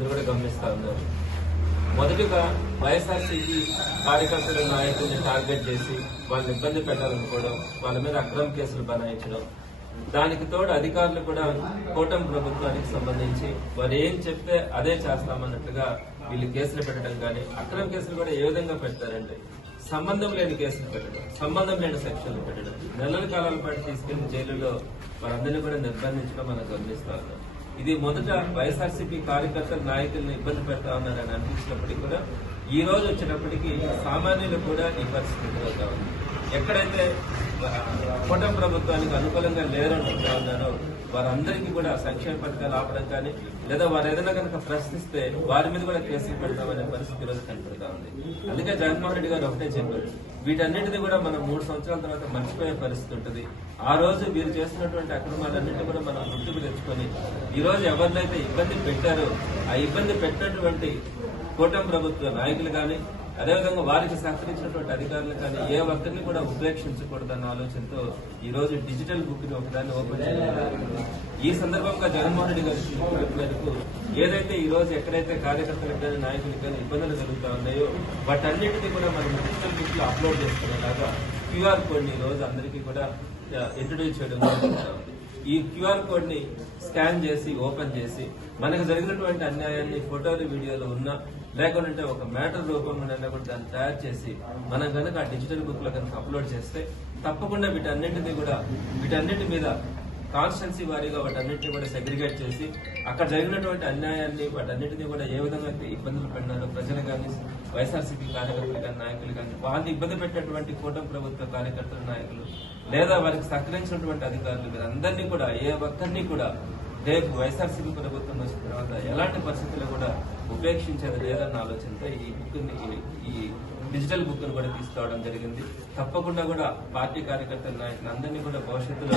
అందరూ కూడా గమనిస్తా ఉన్నారు. మొదటిగా వైఎస్ఆర్సీపీ కార్యకర్తల నాయకుల్ని టార్గెట్ చేసి వాళ్ళని ఇబ్బంది పెట్టాలనుకోవడం, వాళ్ళ మీద అక్రమ కేసులు బనాయించడం, దానికి తోడు అధికారులు కూడా కూటమి ప్రభుత్వానికి సంబంధించి వారు ఏం చెప్తే అదే చేస్తామన్నట్టుగా వీళ్ళు కేసులు పెట్టడం కానీ, అక్రమ కేసులు కూడా ఏ విధంగా పెడతారంటే సంబంధం లేని కేసులు పెట్టడం, సంబంధం లేని సెక్షన్లు పెట్టడం, నెలల కాలాల పాటు తీసుకెళ్లి జైలులో వారందరినీ కూడా నిర్బంధించడం మనం గమనిస్తా ఉన్నాం. ఇది మొదట వైఎస్ఆర్సీపీ కార్యకర్తల నాయకులను ఇబ్బంది పెడతా ఉన్నారని అనిపించినప్పటికీ కూడా ఈ రోజు వచ్చేటప్పటికీ సామాన్యులు కూడా ఈ పరిస్థితి ఎదురవుతా ఉంది. ఎక్కడైతే కూటమి ప్రభుత్వానికి అనుకూలంగా లేరనుకుంటా ఉన్నారో వారందరికీ కూడా సంక్షేమ పథకాలు ఆపడం కానీ, లేదా వారు ఏదైనా కనుక ప్రశ్నిస్తే వారి మీద కూడా కేసులు పెడతామనే పరిస్థితి ఈరోజు కనపడతా ఉంది. అందుకే జగన్మోహన్ రెడ్డి గారు ఒకటే చెప్పారు, వీటన్నిటిని కూడా మనం 3 సంవత్సరాల తర్వాత మర్చిపోయే పరిస్థితి ఉంటుంది. ఆ రోజు వీరు చేస్తున్నటువంటి అక్రమాలన్నింటినీ కూడా మనం గుర్తుకు తెచ్చుకొని ఈ రోజు ఎవరినైతే ఇబ్బంది పెట్టారో ఆ ఇబ్బంది పెట్టినటువంటి కూటమి ప్రభుత్వ నాయకులు కానీ, అదేవిధంగా వారికి సహకరించినటువంటి అధికారులు కానీ ఏ ఒక్కరిని కూడా ఉపేక్షించకూడదన్న ఆలోచనతో ఈ రోజు డిజిటల్ బుక్ ని ఒకదాన్ని ఓపెన్ చేయడం. ఈ సందర్భంగా జగన్మోహన్ రెడ్డి గారి పిలుపు మేరకు ఏదైతే ఈ రోజు ఎక్కడైతే కార్యకర్తలకు కానీ నాయకులకు కానీ ఇబ్బందులు కలుగుతా ఉన్నాయో వాటన్నిటినీ కూడా మనం డిజిటల్ బుక్ లో అప్లోడ్ చేసుకునేలాగా క్యూఆర్ కోడ్ ని ఈ రోజు అందరికీ కూడా ఇంట్రడ్యూస్ చేయడం జరుగుతుంది. ఈ క్యూఆర్ కోడ్ ని స్కాన్ చేసి ఓపెన్ చేసి మనకు జరిగినటువంటి అన్యాయాన్ని ఫోటోలు వీడియోలు ఉన్నా లేకుంటే ఒక మ్యాటర్ రూపంలో కూడా దాన్ని తయారు చేసి మనం కనుక ఆ డిజిటల్ బుక్ లో కనుక అప్లోడ్ చేస్తే తప్పకుండా వీటన్నిటి మీద కాన్స్టెన్సీ వారీగా వాటన్నింటినీ కూడా సెగ్రిగేట్ చేసి అక్కడ జరిగినటువంటి అన్యాయాన్ని వాటన్నింటినీ కూడా ఏ విధంగా ఇబ్బందులు పడినారో ప్రజలు కానీ, వైఎస్ఆర్సీపీ కార్యకర్తలు కానీ, నాయకులు కానీ, వాళ్ళు ఇబ్బంది పెట్టినటువంటి కూటమి ప్రభుత్వ కార్యకర్తల నాయకులు లేదా వారికి సహకరించినటువంటి అధికారులు వీరందరినీ కూడా ఏ ఒక్కరిని కూడా రేపు వైఎస్ఆర్సీపీ ప్రభుత్వం వచ్చిన తర్వాత ఎలాంటి పరిస్థితుల్లో కూడా ఉపేక్షించేది లేదన్న ఆలోచనతో ఈ డిజిటల్ బుక్ ను కూడా తీసుకురావడం జరిగింది. తప్పకుండా కూడా పార్టీ కార్యకర్తల నాయకులు అందరినీ కూడా భవిష్యత్తులో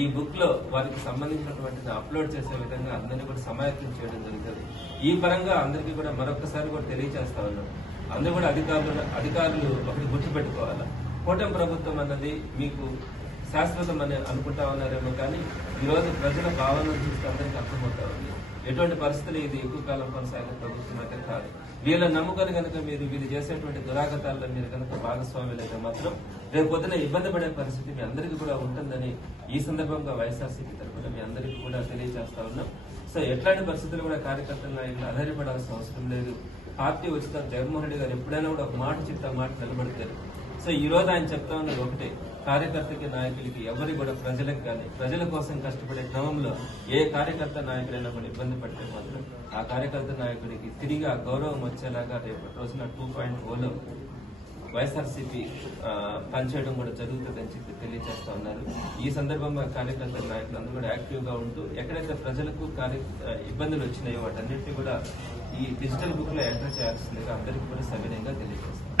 ఈ బుక్ లో వారికి సంబంధించినటువంటి అప్లోడ్ చేసే విధంగా అందరినీ కూడా సమాయత్తం చేయడం జరుగుతుంది. ఈ పరంగా అందరికీ కూడా మరొకసారి కూడా తెలియజేస్తా ఉన్నాం. అందరూ కూడా అధికారులు ఒకటి గుర్తుపెట్టుకోవాలా, కూటమి ప్రభుత్వం అన్నది మీకు శాశ్వతం అని అనుకుంటా ఉన్నారేమో కానీ ఈ రోజు ప్రజల భావనలు చూస్తే అందరికీ అర్థమవుతా ఉంది. ఎటువంటి పరిస్థితులు ఇది ఎక్కువ కాలం కొనసాగే ప్రభుత్వం అయితే కాదు. వీళ్ళని నమ్ముకొని కనుక వీళ్ళు చేసేటువంటి దురాగతాల్లో మీరు కనుక భాగస్వామ్యులైతే మాత్రం రేపు పొద్దున ఇబ్బంది పడే పరిస్థితి మీ అందరికీ కూడా ఉంటుందని ఈ సందర్భంగా వైఎస్ఆర్సీపీ తరఫున మీ అందరికీ కూడా తెలియజేస్తా ఉన్నాం. సో ఎట్లాంటి పరిస్థితులు కూడా కార్యకర్తల నాయకులు ఆధారపడాల్సిన అవసరం లేదు. పార్టీ వచ్చిన జగన్మోహన్ రెడ్డి గారు ఎప్పుడైనా కూడా ఒక మాట చెప్తే మాట నిలబడతారు. సో ఈ రోజు ఆయన చెప్తా ఉన్నది ఒకటే, కార్యకర్తకి నాయకులకి ఎవరి కూడా ప్రజలకు కానీ ప్రజల కోసం కష్టపడే క్రమంలో ఏ కార్యకర్త నాయకులైనా కూడా ఇబ్బంది పడితే మాత్రం ఆ కార్యకర్త నాయకుడికి తిరిగి ఆ గౌరవం వచ్చేలాగా రేపటి రోజున 2.0లో వైఎస్ఆర్సీపీ పనిచేయడం కూడా జరుగుతుందని చెప్పి తెలియజేస్తా ఉన్నారు. ఈ సందర్భంగా కార్యకర్తల నాయకులు అందరూ కూడా యాక్టివ్ గా ఉంటూ ఎక్కడైతే ప్రజలకు ఇబ్బందులు వచ్చినాయో వాటన్నిటిని కూడా ఈ డిజిటల్ బుక్ లో ఎంటర్ చేయాల్సిందిగా అందరికీ కూడా సవినయంగా తెలియజేస్తారు.